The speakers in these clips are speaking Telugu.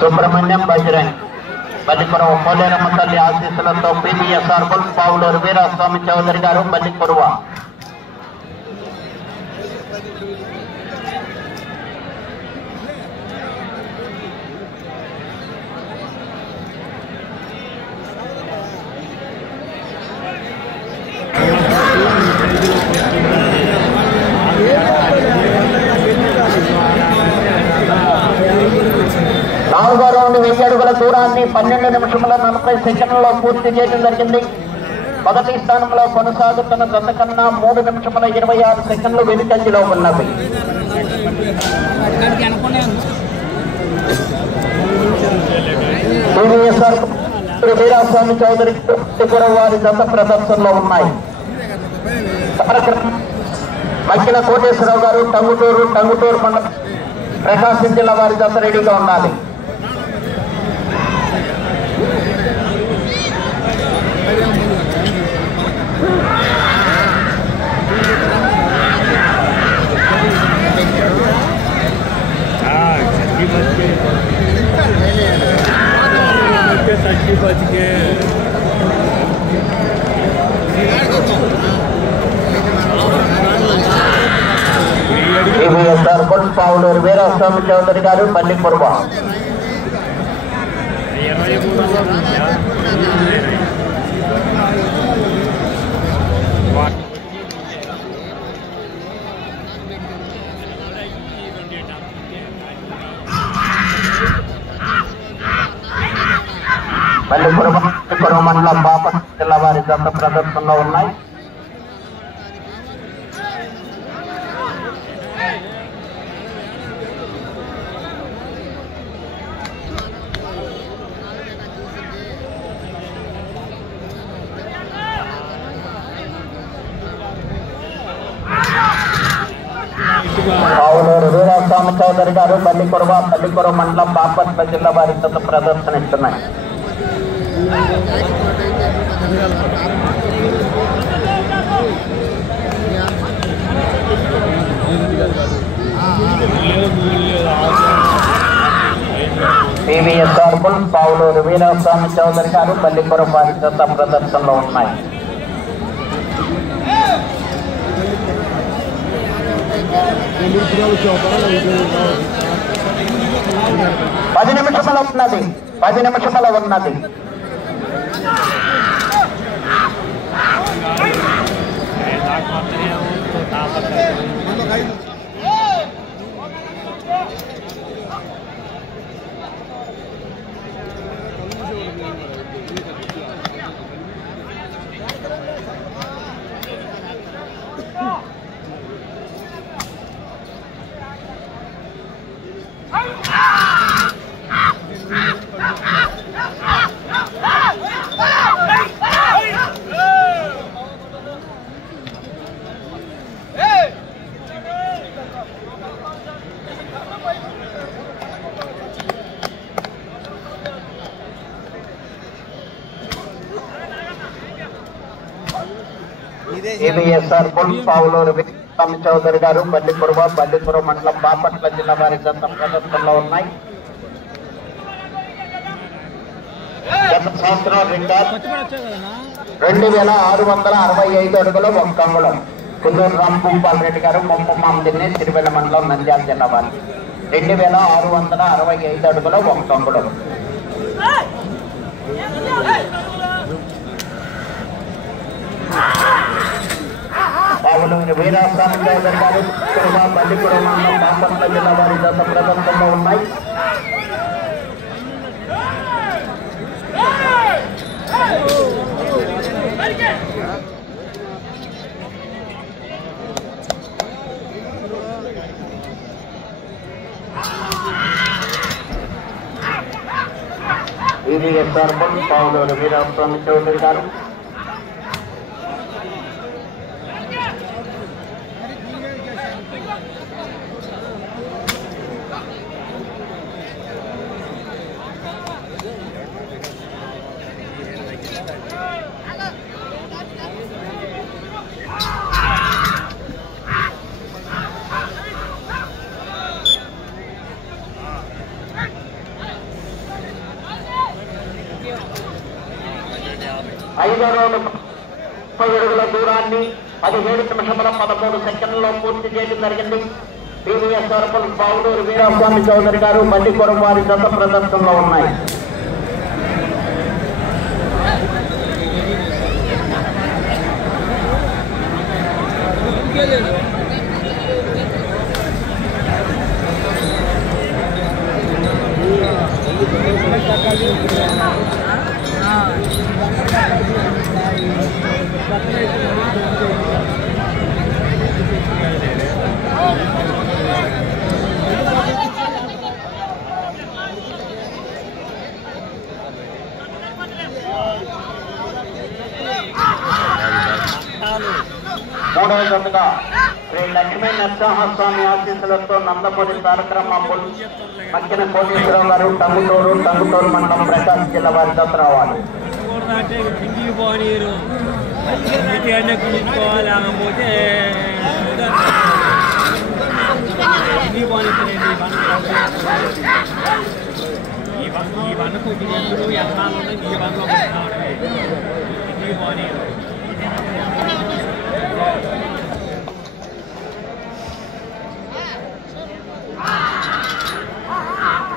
సుబ్రహ్మణ్యం బజరంగ్ బల్లికొరవ పోలేరమ్మ తల్లి ఆశీస్సులతో పీబీఎస్ఆర్ బుల్ పావులూరు వీరాస్వామి చౌదరి గారు బల్లికొరవ. నాలుగో రౌండ్ 1000 అడుగుల దూరాన్ని 12 నిమిషముల 40 సెకండ్లలో పూర్తి చేయడం జరిగింది. మొదటి స్థానంలో కొనసాగుతున్న జత కన్నా 3 నిమిషముల 26 సెకండ్లు వెనుకంజలో ఉన్నవి. వీరాస్వామి చౌదరి వారి జత ప్రదర్శనలో ఉన్నాయి. మక్కిన కోటేశ్వరరావు గారు టంగుటూరు మండలం ప్రకాశం జిల్లా వారి జత రెడీగా ఉండాలి. పావులూరు వీరాస్వామి చౌదరి గారు బల్లికొరవ. బల్లికొరవ మండలం బాపట్ల జిల్లా వారి జత ప్రదర్శనలో ఉన్నాయి. పావులూరు వీరాస్వామి చౌదరి గారు బల్లికొరవ మండలం బాపట్ల జిల్లా వారి జత ప్రదర్శనిస్తున్నాయి. పీవీఎస్ఆర్ బుల్ పావులూరు వీరాస్వామి చౌదరి గారు బల్లికొరవ వారి జత ప్రదర్శనలో ఉన్నాయి. 10 నిమిషముల ఉన్నది. 10 నిమిషముల ఉన్నది. ఏబిఎస్ఆర్ బుల్ పావులూరు వీరాస్వామి చౌదరి గారు బల్లికొరవ మండలం బాపట్ల జిల్లా వారి జత ప్రదర్శనలో ఉన్నాయి. గత సంవత్సరం రికార్డ్ 2665 అడుగుల 1 అంగుళం. కుల్లూరు రాంభూపాల్ రెడ్డి గారు మొమ్మమామిదిని తిరువెల్ల మండలం నంద్యాల జిల్లా వారి 2665 అడుగుల 1 అంగుళం. పావులూరు వీరాస్వామి చౌదరి గారు బల్లికొరవ మండలం బాపట్ల జిల్లా వారి జత ప్రదర్శనలో ఉన్నాయి. ఇది ఎస్ఆర్ బుల్ పావులూరు వీరాస్వామి చౌదరి గారు. 5వ రౌండ్ 30 అడుగుల దూరాన్ని 17 నిమిషముల 13 సెకండ్లలో పూర్తి చేయడం జరిగింది. పీవీఎస్ఆర్ పుల్స్ బావులూరు వీరాస్వామి చౌదరి గారు మల్లిపురం వారి జత ప్రదర్శనలో ఉన్నాయి. మూడవ జతగా శ్రీ లక్ష్మీ నరసింహస్వామి ఆశీస్సులతో నందమూరి కార్యక్రమం మక్కిన కోటేశ్వరరావు గారు టంగుటూరు మండలం ప్రకాశం జిల్లా వారి జత రావాలి.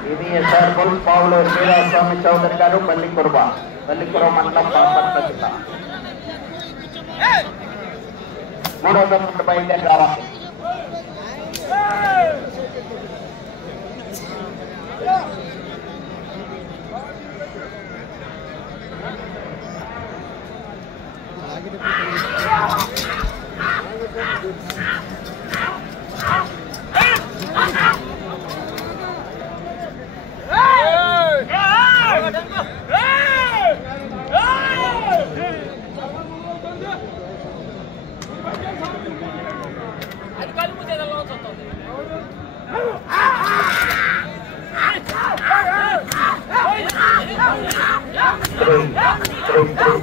పీవీఎస్ఆర్ పుల్స్ బావులూరు వీరాస్వామి చౌదరి గారు పల్లికురువ మండలం బాపట్ల జిల్లా. మూడవ జత బయలుదేరి రావాలి.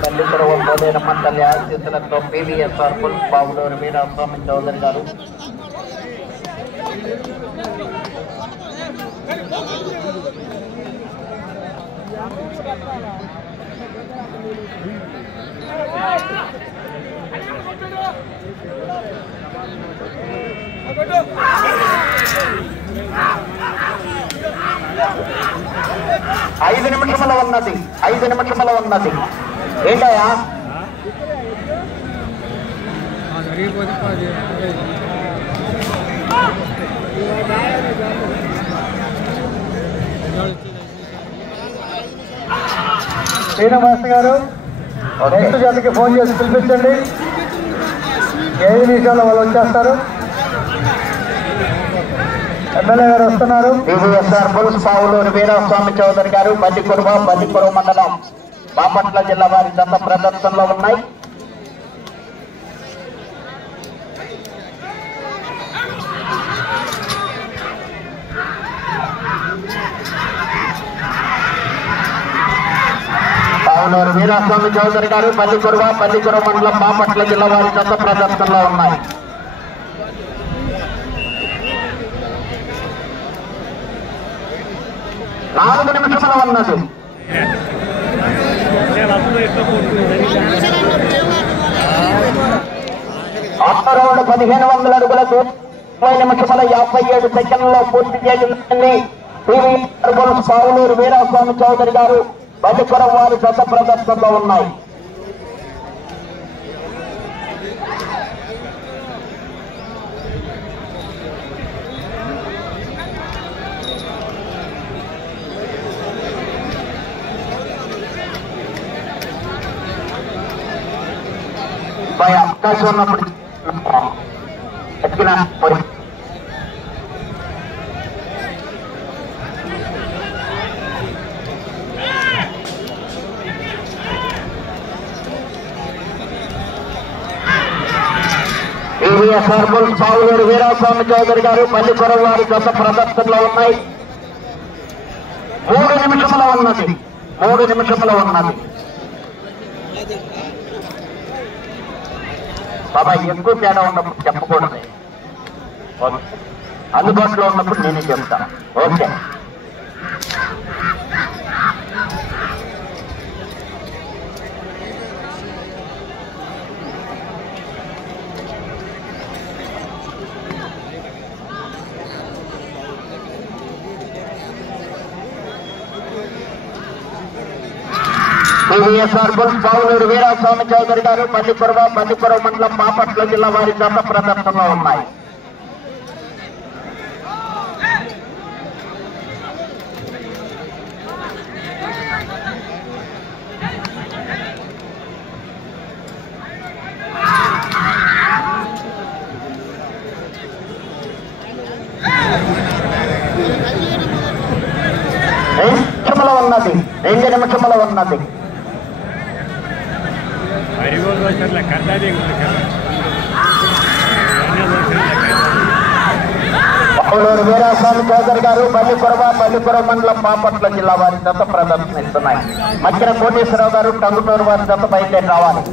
పల్లిపురం పోలేరమ్మ తల్లి ఆశీస్సులతో పీవీఎస్ఆర్ పుల్స్ బావులూరు వీరాస్వామి చౌదరి గారు ఐదు నిమిషముల ఉన్నది ఏంటయా? శ్రీనివాస్ గారు నెక్స్ట్ జతకి ఫోన్ చేసి పిలిపించండి. 5 నిమిషాల్లో వాళ్ళు వచ్చేస్తారు. ఎమ్మెల్యే గారు వస్తున్నారు. పీవీఎస్ఆర్ పుల్స్ బావులూరు వీరాస్వామి చౌదరి గారు బల్లికురువ మండలం బాపట్ల జిల్లా వారి జత ప్రదర్శనలో ఉన్నాయి. బావులూరు వీరాస్వామి చౌదరి గారు బల్లికురువ మండలం బాపట్ల జిల్లా వారి జత ప్రదర్శనలో ఉన్నాయి. నాలుగు నిమిషముల ఉన్నది. ఆరో రౌండ్ 1500 అడుగుల 20 నిమిషముల 57 సెకండ్లలో పూర్తి చేసింది. పీవీఆర్ పుల్స్ బావులూరు వీరాస్వామి చౌదరి గారు బల్లిపురం వారి జత ప్రదర్శనలో ఉన్నాయి. అవకాశం ఉన్నప్పుడు ఎత్తిన పీవీఎస్ఆర్ పుల్స్ బావులూరు వీరాస్వామి చౌదరి గారు పల్లిపురం వారి జత ప్రదర్శనలో ఉన్నాయి. 3 నిమిషముల ఉన్నది. బాబా ఎక్కువ తేడా ఉన్నప్పుడు చెప్పకూడదు. అందుబాటులో ఉన్నప్పుడు నేనే చెప్తాను. Okay. TVSR bulls Pavuluru Veeraswamy Chowdary garu Bandipuram మండలం బాపట్ల జిల్లా వారి జత ప్రదర్శనలో ఉన్నాయి. రెండు నిమిషముల ఉన్నది. పావులూరు వీరాస్వామి చౌదరి గారు బండిపురం మండలం బాపట్ల జిల్లా వారి జత ప్రదర్శనిస్తున్నాయి. మక్కిన కోటేశ్వరరావు గారు టంగుటూరు వారి జత బయలుదేరి రావాలి.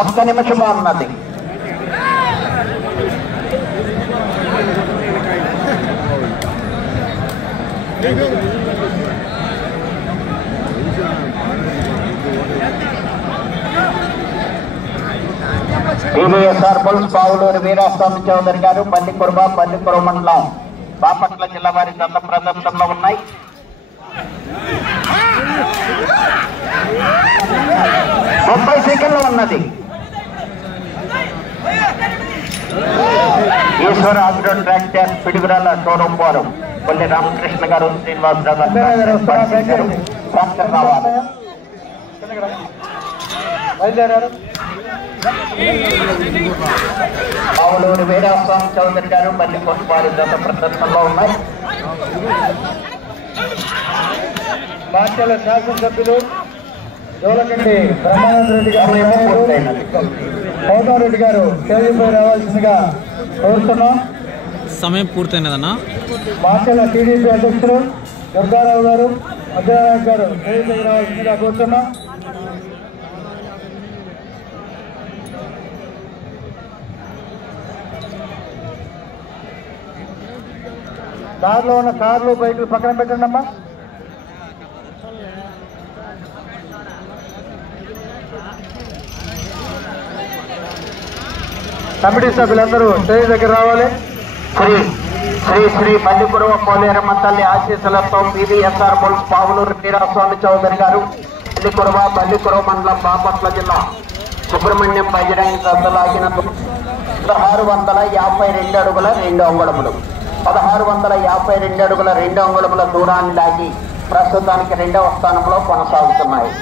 ఒక్క నిమిషమే ఉన్నది. టీవీఎస్ఆర్ బుల్స్ పావులూరు వీరాస్వామి చౌదరి గారు బండిపురం మండలం బాపట్ల జిల్లా వారి జత ప్రదర్శనలో ఉన్నాయి. 30 సెకండ్లు ఉన్నది. ఈశ్వర ఆగ్రో ట్రాక్టర్ పిడుగురాల షోరూం వారు కొల్లి రామకృష్ణ గారు శ్రీనివాస్ రావాలి. పావులూరు వీరాస్వామి చౌదరి గారు బండిపురం వారి జత ప్రదర్శనలో ఉన్నాయి. పార్టీల శాసనసభ్యులు జోలకండి బ్రహ్మానంద రెడ్డి గారు గౌతమ్ రెడ్డి గారు స్టేజీపై రావాల్సిందిగా కోరుతున్నాం. సమయం పూర్తయినదన్నా. పార్టీల టీడీపీ అధ్యక్షులు దుర్గారావు గారు అజయనాయక్ గారు స్టేజీపై రావాల్సిందిగా కోరుతున్నాం. దారిలో ఉన్న కార్లు బైకులు పక్కన పెట్టండి అమ్మా. కమిటీ సభ్యులందరూ స్టేజ్ దగ్గర రావాలి. శ్రీ బండిపురం పోలేరమ్మ తల్లి ఆశీస్సులతో టీవీఎస్ఆర్ బుల్స్ పావులూరు వీరాస్వామి చౌదరి గారు బండిపురం మండలం బాపట్ల జిల్లా సుబ్రహ్మణ్యం బజరంగ సభలాగిన 1652 అడుగుల 2 అంగుళములు 1652 అడుగుల 2 అంగుళముల దూరాన్ని లాగి ప్రస్తుతానికి 2వ స్థానంలో కొనసాగుతున్నాయి.